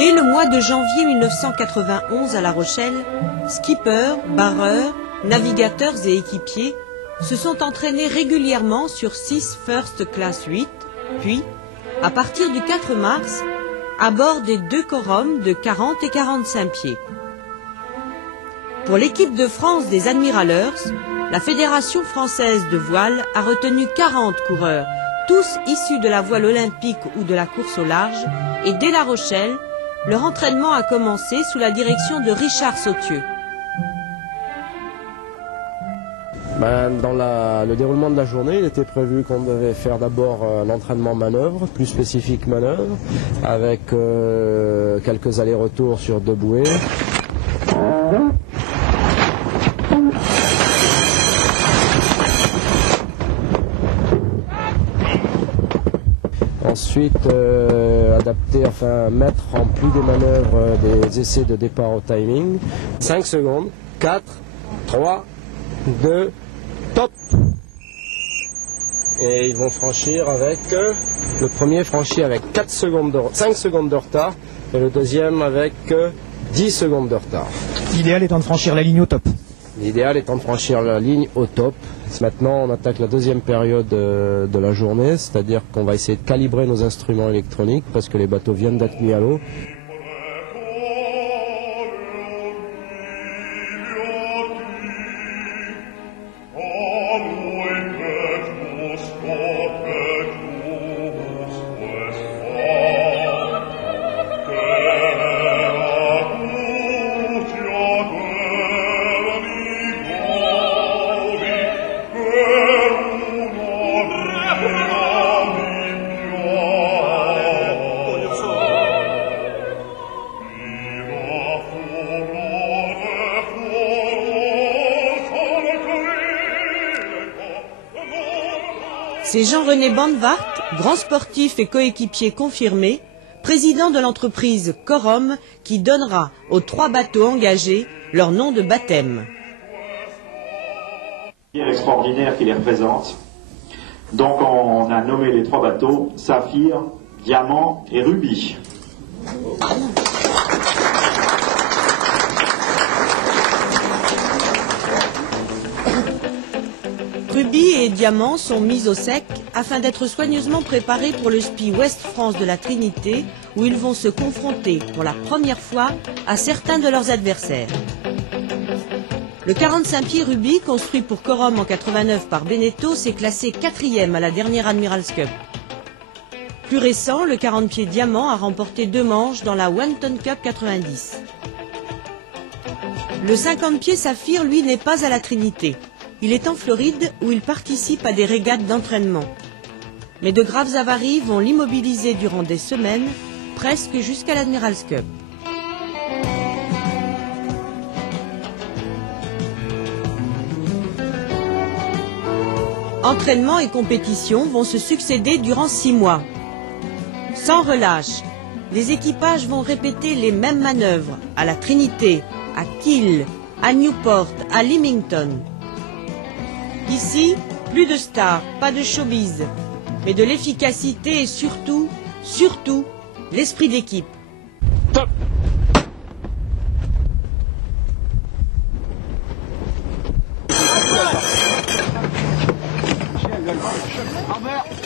Dès le mois de janvier 1991 à La Rochelle, skippers, barreurs, navigateurs et équipiers se sont entraînés régulièrement sur 6 First Class 8, puis, à partir du 4 mars, à bord des 2 Corum de 40 et 45 pieds. Pour l'équipe de France des Admiralers, la Fédération française de voile a retenu 40 coureurs, tous issus de la voile olympique ou de la course au large, et dès La Rochelle, leur entraînement a commencé sous la direction de Richard Sautieux. Dans le déroulement de la journée, il était prévu qu'on devait faire d'abord l'entraînement manœuvre, plus spécifique manœuvre, avec quelques allers-retours sur 2 bouées. Ensuite, mettre en plus des manœuvres des essais de départ au timing. 5 secondes, 4, 3, 2, top. Et ils vont franchir avec, le premier franchit avec 5 secondes de retard et le deuxième avec 10 secondes de retard. L'idéal étant de franchir la ligne au top. L'idéal étant de franchir la ligne au top. Maintenant, on attaque la deuxième période de la journée, c'est-à-dire qu'on va essayer de calibrer nos instruments électroniques parce que les bateaux viennent d'être mis à l'eau. C'est Jean-René Bandvart, grand sportif et coéquipier confirmé, président de l'entreprise Corum, qui donnera aux 3 bateaux engagés leur nom de baptême. Extraordinaire qui les représente. Donc on a nommé les 3 bateaux Saphir, Diamant et Rubis. Rubis et Diamant sont mis au sec afin d'être soigneusement préparés pour le SPI Ouest France de la Trinité, où ils vont se confronter pour la première fois à certains de leurs adversaires. Le 45 pieds Rubis, construit pour Corum en 89 par Beneteau, s'est classé 4e à la dernière Admiral's Cup. Plus récent, le 40 pieds Diamant a remporté 2 manches dans la One Ton Cup 90. Le 50 pieds Saphir, lui, n'est pas à la Trinité. Il est en Floride où il participe à des régates d'entraînement. Mais de graves avaries vont l'immobiliser durant des semaines, presque jusqu'à l'Admiral's Cup. Entraînement et compétition vont se succéder durant 6 mois. Sans relâche, les équipages vont répéter les mêmes manœuvres à la Trinité, à Kiel, à Newport, à Leamington. Ici, plus de stars, pas de showbiz, mais de l'efficacité et surtout, l'esprit d'équipe. Top.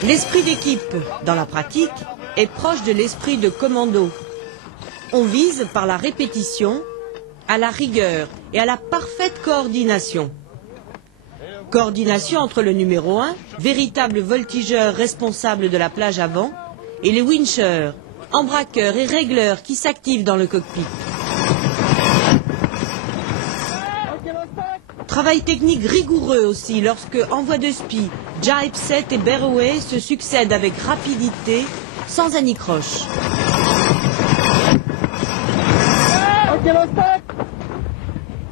L'esprit d'équipe, dans la pratique, est proche de l'esprit de commando. On vise par la répétition, à la rigueur et à la parfaite coordination. Coordination entre le numéro 1, véritable voltigeur responsable de la plage avant, et les winchers, embraqueurs et régleurs qui s'activent dans le cockpit. Travail technique rigoureux aussi lorsque, en voie de spi, jibe, set et barroway se succèdent avec rapidité, sans anicroche.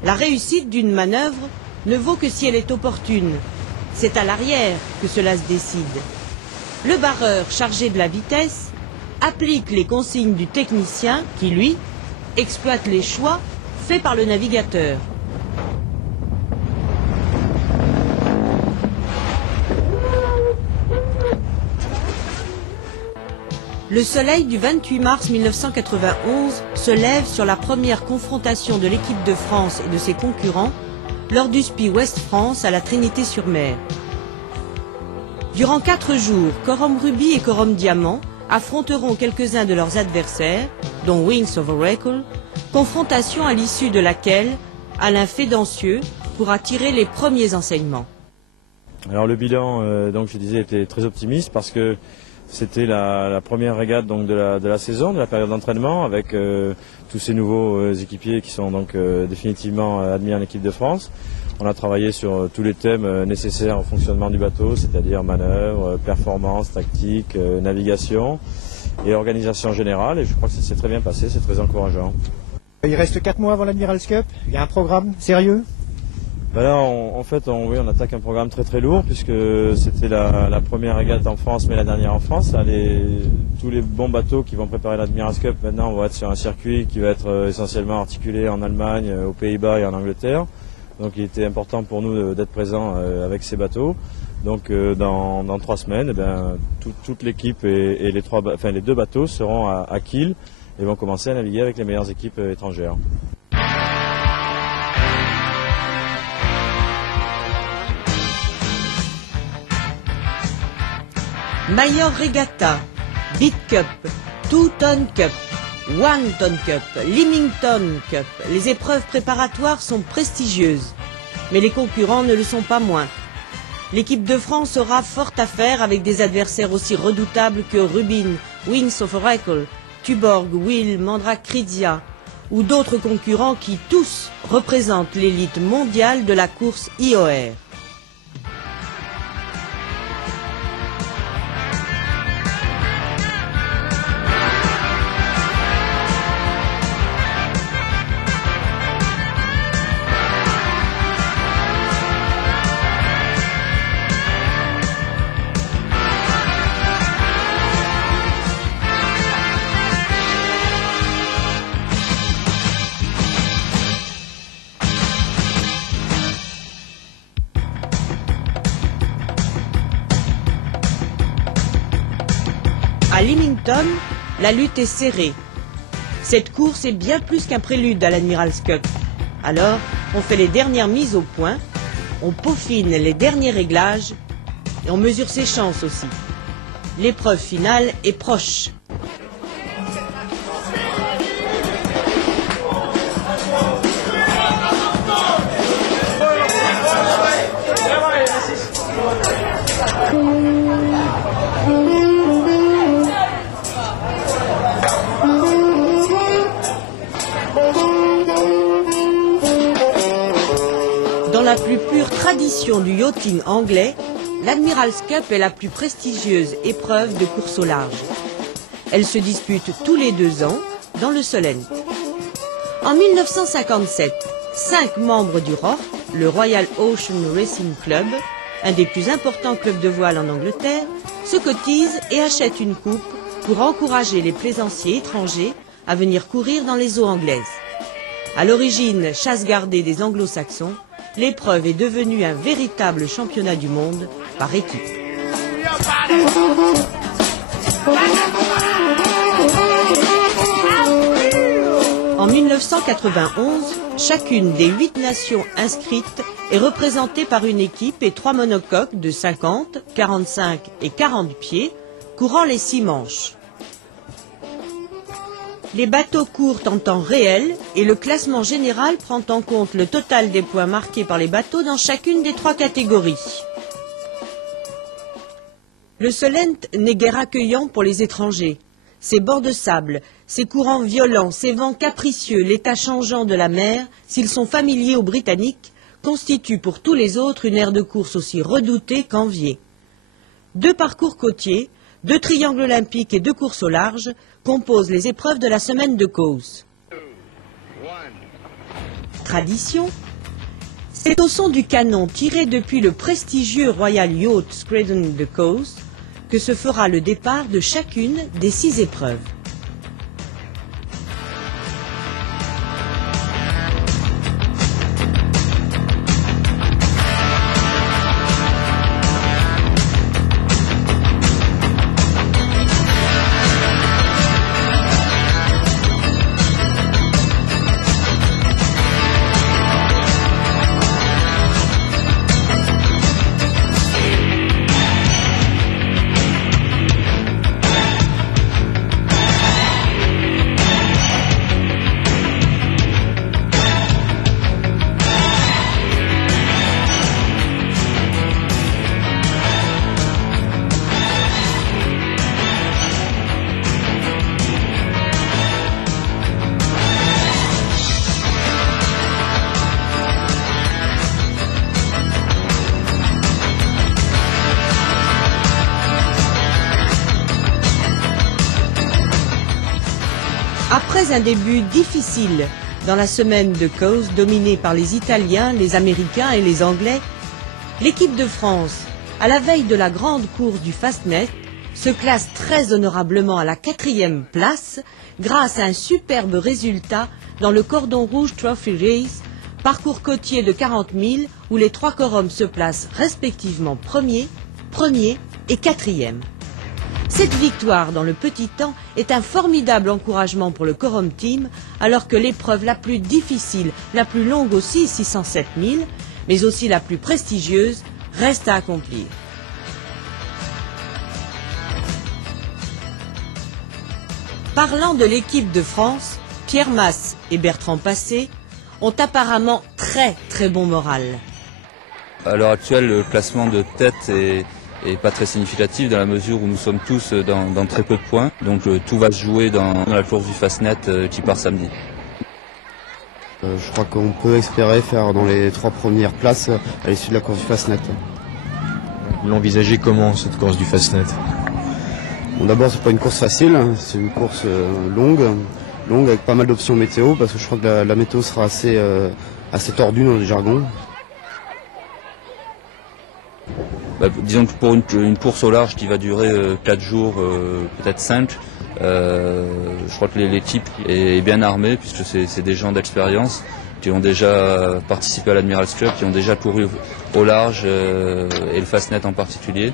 La réussite d'une manœuvre ne vaut que si elle est opportune. C'est à l'arrière que cela se décide. Le barreur chargé de la vitesse applique les consignes du technicien qui, lui, exploite les choix faits par le navigateur. Le soleil du 28 mars 1991 se lève sur la première confrontation de l'équipe de France et de ses concurrents lors du SPI Ouest France à la Trinité-sur-Mer. Durant 4 jours, Corum Rubis et Corum Diamant affronteront quelques-uns de leurs adversaires, dont Wings of Oracle, confrontation à l'issue de laquelle Alain Fédancieux pourra tirer les premiers enseignements. Alors le bilan, donc je disais, était très optimiste parce que c'était la première régate donc de la saison, de la période d'entraînement, avec tous ces nouveaux équipiers qui sont donc définitivement admis en équipe de France. On a travaillé sur tous les thèmes nécessaires au fonctionnement du bateau, c'est-à-dire manœuvre, performance, tactique, navigation et organisation générale. Et je crois que ça s'est très bien passé, c'est très encourageant. Il reste 4 mois avant l'Admiral's Cup. Il y a un programme sérieux? Ben là, en fait, on attaque un programme très très lourd puisque c'était la première régate en France, mais la dernière en France. Là, tous les bons bateaux qui vont préparer l'Admiral's Cup maintenant vont être sur un circuit qui va être essentiellement articulé en Allemagne, aux Pays-Bas et en Angleterre. Donc il était important pour nous d'être présents avec ces bateaux. Donc dans 3 semaines, toute l'équipe et les 2 bateaux seront à Kiel et vont commencer à naviguer avec les meilleures équipes étrangères. Major Regatta, Big Cup, 2 Ton Cup, 1 Ton Cup, Leamington Cup. Les épreuves préparatoires sont prestigieuses, mais les concurrents ne le sont pas moins. L'équipe de France aura fort à faire avec des adversaires aussi redoutables que Rubin, Wings of Oracle, Tuborg, Will, Mandrakrizia ou d'autres concurrents qui tous représentent l'élite mondiale de la course IOR. À Leamington, la lutte est serrée. Cette course est bien plus qu'un prélude à l'Admiral's Cup. Alors, on fait les dernières mises au point, on peaufine les derniers réglages et on mesure ses chances aussi. L'épreuve finale est proche. Dans la plus pure tradition du yachting anglais, l'Admiral's Cup est la plus prestigieuse épreuve de course au large. Elle se dispute tous les 2 ans dans le Solent. En 1957, 5 membres du RORC, le Royal Ocean Racing Club, un des plus importants clubs de voile en Angleterre, se cotisent et achètent une coupe pour encourager les plaisanciers étrangers à venir courir dans les eaux anglaises. À l'origine chasse gardée des anglo-saxons, l'épreuve est devenue un véritable championnat du monde par équipe. En 1991, chacune des 8 nations inscrites est représentée par une équipe et 3 monocoques de 50, 45 et 40 pieds, courant les 6 manches. Les bateaux courent en temps réel et le classement général prend en compte le total des points marqués par les bateaux dans chacune des 3 catégories. Le Solent n'est guère accueillant pour les étrangers. Ses bords de sable, ses courants violents, ses vents capricieux, l'état changeant de la mer, s'ils sont familiers aux Britanniques, constituent pour tous les autres une aire de course aussi redoutée qu'enviée. 2 parcours côtiers, 2 triangles olympiques et 2 courses au large composent les épreuves de la semaine de Cowes. Tradition, c'est au son du canon tiré depuis le prestigieux Royal Yacht Screddon de Cowes que se fera le départ de chacune des 6 épreuves. Après un début difficile dans la semaine de Cowes, dominée par les Italiens, les Américains et les Anglais, l'équipe de France, à la veille de la grande course du Fastnet, se classe très honorablement à la 4e place grâce à un superbe résultat dans le Cordon Rouge Trophy Race, parcours côtier de 40 000 où les 3 quorums se placent respectivement premier et 4e. Cette victoire dans le petit temps est un formidable encouragement pour le Quorum Team, alors que l'épreuve la plus difficile, la plus longue aussi, 607 000, mais aussi la plus prestigieuse, reste à accomplir. Parlant de l'équipe de France, Pierre Mas et Bertrand Passé ont apparemment très bon moral. À l'heure actuelle, le classement de tête est pas très significatif dans la mesure où nous sommes tous dans très peu de points. Donc tout va se jouer dans la course du Fastnet qui part samedi. Je crois qu'on peut espérer faire dans les 3 premières places à l'issue de la course du Fastnet. Vous l'envisagez comment, cette course du Fastnet? Bon, d'abord, c'est pas une course facile, c'est une course longue avec pas mal d'options météo, parce que je crois que la météo sera assez tordue dans le jargon. Disons que pour une course au large qui va durer 4 jours, peut-être 5, je crois que l'équipe est bien armée, puisque c'est des gens d'expérience qui ont déjà participé à l'Admiral's Cup, qui ont déjà couru au large et le Fastnet en particulier.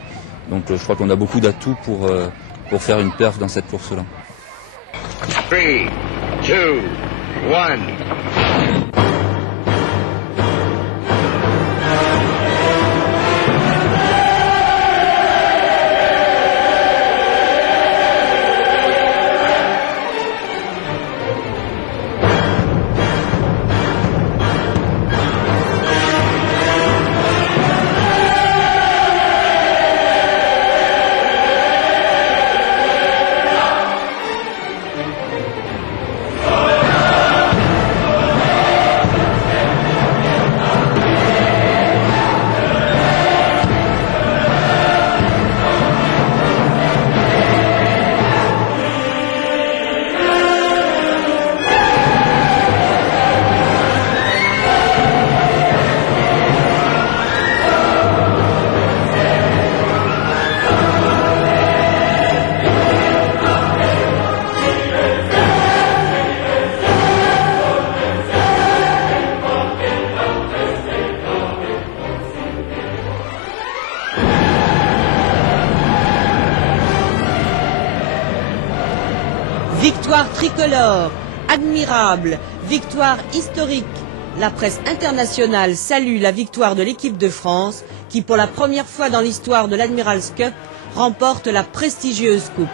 Donc je crois qu'on a beaucoup d'atouts pour faire une perf dans cette course-là. 3, 2, 1. Victoire tricolore, admirable, victoire historique. La presse internationale salue la victoire de l'équipe de France qui, pour la première fois dans l'histoire de l'Admiral's Cup, remporte la prestigieuse coupe.